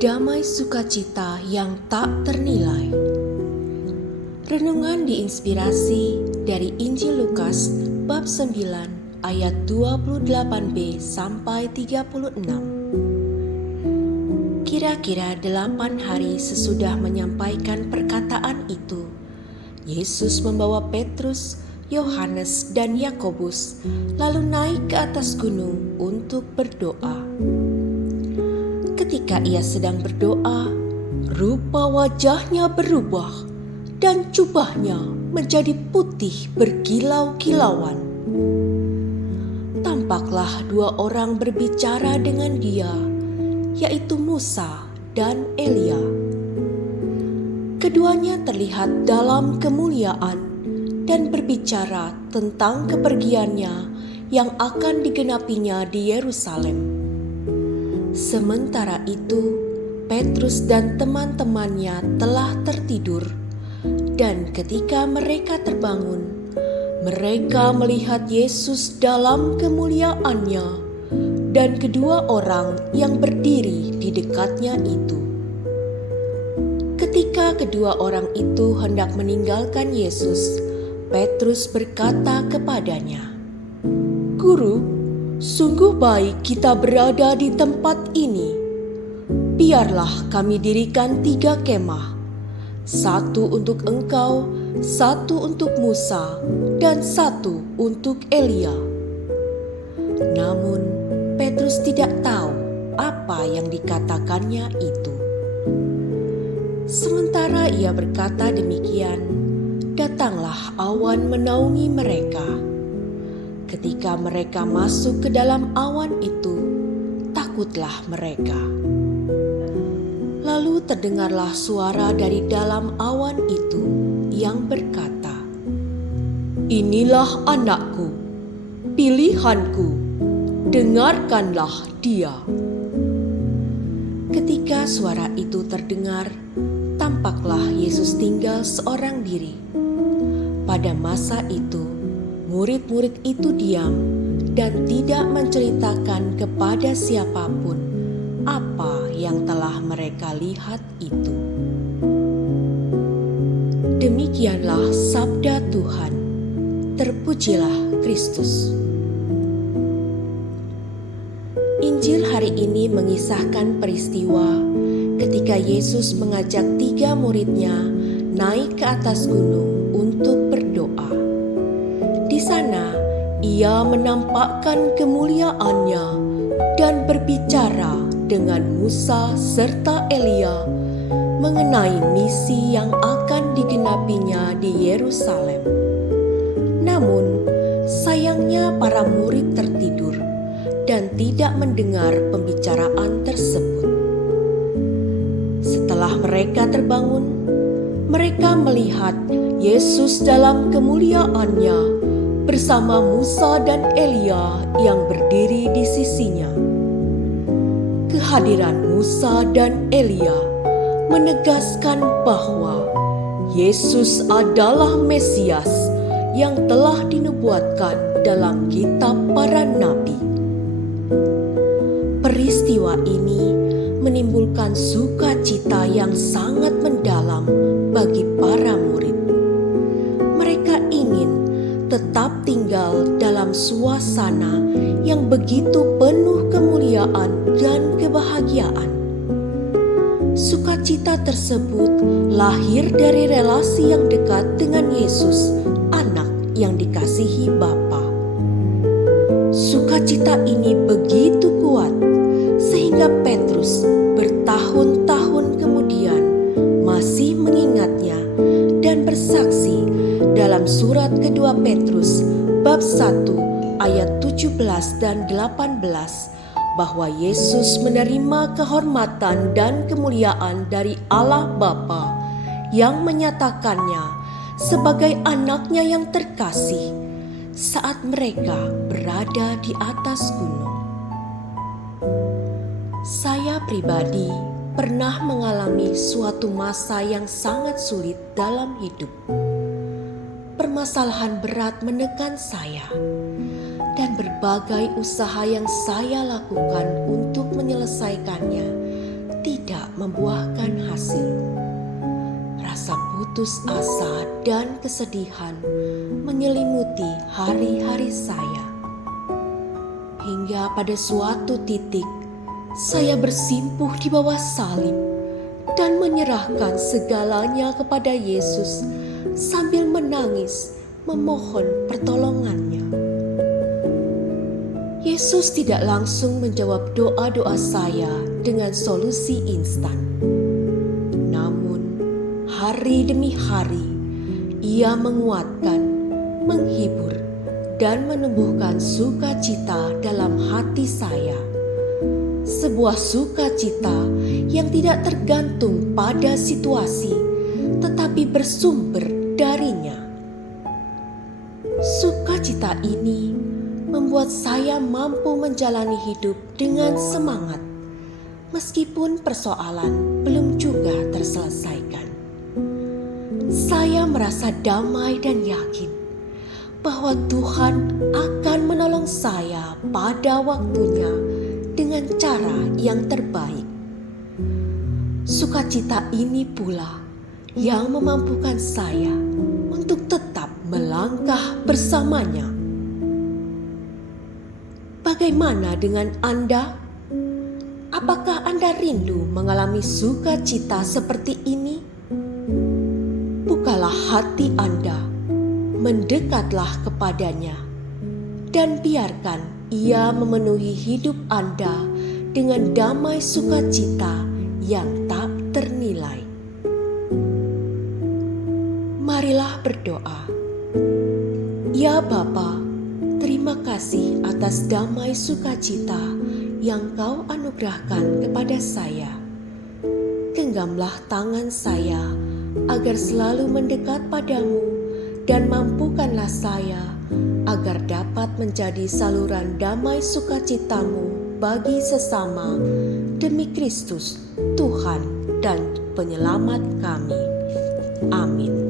Damai sukacita yang tak ternilai. Renungan diinspirasi dari Injil Lukas bab 9 ayat 28b sampai 36. Kira-kira 8 hari sesudah menyampaikan perkataan itu, Yesus membawa Petrus, Yohanes, dan Yakobus lalu naik ke atas gunung untuk berdoa. Ketika ia sedang berdoa, rupa wajahnya berubah dan jubahnya menjadi putih berkilau-kilauan. Tampaklah 2 orang berbicara dengan dia, yaitu Musa dan Elia. Keduanya terlihat dalam kemuliaan dan berbicara tentang kepergiannya yang akan digenapinya di Yerusalem. Sementara itu, Petrus dan teman-temannya telah tertidur, dan ketika mereka terbangun, mereka melihat Yesus dalam kemuliaannya dan kedua orang yang berdiri di dekatnya itu. Ketika kedua orang itu hendak meninggalkan Yesus, Petrus berkata kepadanya, "Guru, sungguh baik kita berada di tempat ini. Biarlah kami dirikan 3 kemah, 1 untuk engkau, 1 untuk Musa, dan 1 untuk Elia." Namun Petrus tidak tahu apa yang dikatakannya itu. Sementara ia berkata demikian, datanglah awan menaungi mereka. Ketika mereka masuk ke dalam awan itu, takutlah mereka. Lalu terdengarlah suara dari dalam awan itu yang berkata, "Inilah anakku, pilihanku, dengarkanlah dia." Ketika suara itu terdengar, tampaklah Yesus tinggal seorang diri. Pada masa itu, murid-murid itu diam dan tidak menceritakan kepada siapapun apa yang telah mereka lihat itu. Demikianlah sabda Tuhan. Terpujilah Kristus. Injil hari ini mengisahkan peristiwa ketika Yesus mengajak 3 muridnya naik ke atas gunung untuk berdoa. Di sana, ia menampakkan kemuliaannya dan berbicara dengan Musa serta Elia mengenai misi yang akan digenapinya di Yerusalem. Namun, sayangnya para murid tertidur dan tidak mendengar pembicaraan tersebut. Setelah mereka terbangun, mereka melihat Yesus dalam kemuliaannya bersama Musa dan Elia yang berdiri di sisinya. Kehadiran Musa dan Elia menegaskan bahwa Yesus adalah Mesias yang telah dinubuatkan dalam kitab para nabi. Peristiwa ini menimbulkan sukacita yang sangat mendalam bagi para murid. Mereka ingin tetap tinggal dalam suasana yang begitu penuh kemuliaan dan kebahagiaan. Sukacita tersebut lahir dari relasi yang dekat dengan Yesus, Anak yang dikasihi Bapa. Sukacita ini begitu kuat sehingga Petrus bertahun-tahun kemudian masih mengingatnya dan bersaksi dalam surat kedua Petrus bab 1 ayat 17 dan 18 bahwa Yesus menerima kehormatan dan kemuliaan dari Allah Bapa yang menyatakannya sebagai anaknya yang terkasih saat mereka berada di atas gunung. Saya pribadi pernah mengalami suatu masa yang sangat sulit dalam hidup. Permasalahan berat menekan saya, dan berbagai usaha yang saya lakukan untuk menyelesaikannya tidak membuahkan hasil. Rasa putus asa dan kesedihan menyelimuti hari-hari saya. Hingga pada suatu titik, saya bersimpuh di bawah salib dan menyerahkan segalanya kepada Yesus sambil menangis memohon pertolongannya. Yesus tidak langsung menjawab doa-doa saya dengan solusi instan. Namun, hari demi hari, Ia menguatkan, menghibur, dan menumbuhkan sukacita dalam hati saya. Sebuah sukacita yang tidak tergantung pada situasi, tetapi bersumber darinya. Sukacita ini membuat saya mampu menjalani hidup dengan semangat, meskipun persoalan belum juga terselesaikan. Saya merasa damai dan yakin bahwa Tuhan akan menolong saya pada waktunya dengan cara yang terbaik. Sukacita ini pula yang memampukan saya untuk tetap melangkah bersamanya. Bagaimana dengan Anda? Apakah Anda rindu mengalami sukacita seperti ini? Bukalah hati Anda, mendekatlah kepadanya, dan biarkan Ia memenuhi hidup Anda dengan damai sukacita yang tak ternilai. Marilah berdoa. Ya Bapa, terima kasih atas damai sukacita yang Kau anugerahkan kepada saya. Genggamlah tangan saya agar selalu mendekat padamu dan mampukanlah saya agar dapat menjadi saluran damai sukacitamu bagi sesama demi Kristus, Tuhan dan Penyelamat kami. Amin.